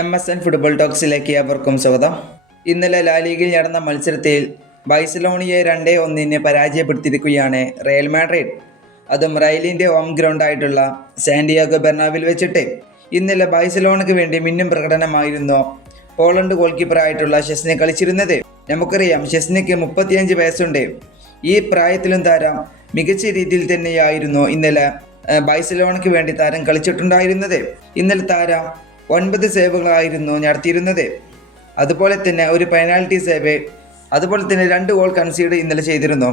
M S N football ടോക്സിലേക്ക് അവർക്കും സ്വാഗതം. ഇന്നലെ ലാലീഗിൽ നടന്ന മത്സരത്തിൽ ബൈസലോണിയെ രണ്ടേ ഒന്നിന് പരാജയപ്പെടുത്തിയിരിക്കുകയാണ് റയൽ മാഡ്രിഡ്. അതും റയലിന്റെ ഹോം ഗ്രൗണ്ടായിട്ടുള്ള സാൻഡിയാഗോ ബെർണാവിൽ വെച്ചിട്ട്. ഇന്നലെ ബൈസലോണയ്ക്ക് വേണ്ടി മിന്നും പ്രകടനമായിരുന്നു പോളണ്ട് ഗോൾ കീപ്പറായിട്ടുള്ള ഷെസ്നെ കളിച്ചിരുന്നത്. നമുക്കറിയാം ഷെസ്നയ്ക്ക് മുപ്പത്തിയഞ്ച് വയസ്സുണ്ട്. ഈ പ്രായത്തിലും താരം മികച്ച രീതിയിൽ തന്നെയായിരുന്നു ഇന്നലെ ബൈസലോണയ്ക്ക് വേണ്ടി താരം കളിച്ചിട്ടുണ്ടായിരുന്നത്. ഇന്നലെ താരം ഒൻപത് സേവുകളായിരുന്നു നടത്തിയിരുന്നത്. അതുപോലെ തന്നെ ഒരു പെനാൽറ്റി സേവ് അതുപോലെ തന്നെ രണ്ട് ഗോൾ കൺസീഡ് ഇന്നലെ ചെയ്തിരുന്നു.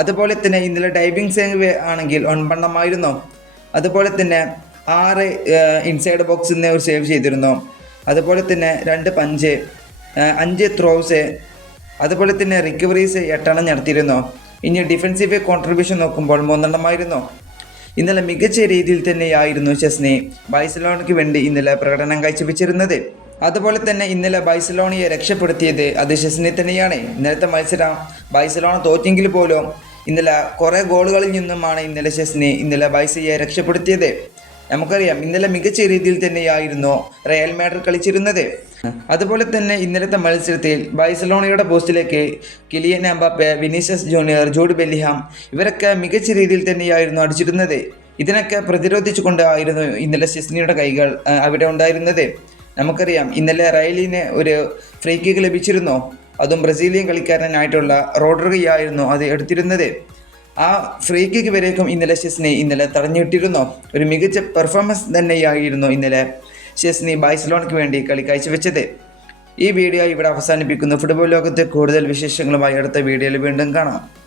അതുപോലെ തന്നെ ഇന്നലെ ഡൈവിംഗ് സേവ് ആണെങ്കിൽ ഒൻപെണ്ണമായിരുന്നു അതുപോലെ തന്നെ ആറ് ഇൻസൈഡ് ബോക്സ് നിന്ന് ഒരു സേവ് ചെയ്തിരുന്നു. അതുപോലെ തന്നെ രണ്ട് പഞ്ച് അഞ്ച് ത്രോസ് അതുപോലെ തന്നെ റിക്കവറീസ് എട്ടെണ്ണം നടത്തിയിരുന്നു. ഇനി ഡിഫൻസീവ് കോൺട്രിബ്യൂഷൻ നോക്കുമ്പോൾ മൂന്നെണ്ണമായിരുന്നു. ഇന്നലെ മികച്ച രീതിയിൽ തന്നെയായിരുന്നു ചെസ്നെ. ബൈസലോണയ്ക്ക് വേണ്ടി ഇന്നലെ പ്രകടനം കാഴ്ചവെച്ചിരുന്നത്. അതുപോലെ തന്നെ ഇന്നലെ ബൈസലോണയെ രക്ഷപ്പെടുത്തിയത് അത് ചെസ്നെ തന്നെയാണ്. ഇന്നലത്തെ മത്സരം ബൈസലോണ തോറ്റെങ്കിൽ പോലും ഇന്നലെ കുറേ ഗോളുകളിൽ നിന്നുമാണ് ഇന്നലെ ചെസ്നെ ഇന്നലെ ബൈസയെ രക്ഷപ്പെടുത്തിയത്. നമുക്കറിയാം ഇന്നലെ മികച്ച രീതിയിൽ തന്നെയായിരുന്നു റയൽ മാഡ്രിഡ് കളിച്ചിരുന്നത്. അതുപോലെ തന്നെ ഇന്നലത്തെ മത്സരത്തിൽ ബൈസലോണയുടെ പോസ്റ്റിലേക്ക് Kylian Mbappe Vinicius Junior Jude Bellingham ഇവരൊക്കെ മികച്ച രീതിയിൽ തന്നെയായിരുന്നു അടിച്ചിരുന്നത്. ഇതിനൊക്കെ പ്രതിരോധിച്ചുകൊണ്ടായിരുന്നു ഇന്നലെ സിസ്നിയുടെ കൈകൾ അവിടെ ഉണ്ടായിരുന്നത്. നമുക്കറിയാം ഇന്നലെ റയലിന് ഒരു ഫ്രീ കിക്ക് ലഭിച്ചിരുന്നു. അതും ബ്രസീലിയൻ കളിക്കാരനായിട്ടുള്ള റോഡ്രിഗയായിരുന്നു അത് എടുത്തിരുന്നത്. ആ ഫ്രീ കിക്ക് വരേക്കും ഇന്നലെ ഷെസ്നി ഇന്നലെ തടഞ്ഞിട്ടിരുന്നു. ഒരു മികച്ച പെർഫോമൻസ് തന്നെയായിരുന്നു ഇന്നലെ ഷെസ്നി ബാഴ്സലോണയ്ക്ക് വേണ്ടി കളി കാഴ്ചവെച്ചത്. ഈ വീഡിയോ ഇവിടെ അവസാനിപ്പിക്കുന്നു. ഫുട്ബോൾ ലോകത്തെ കൂടുതൽ വിശേഷങ്ങളുമായി അടുത്ത വീഡിയോയിൽ വീണ്ടും കാണാം.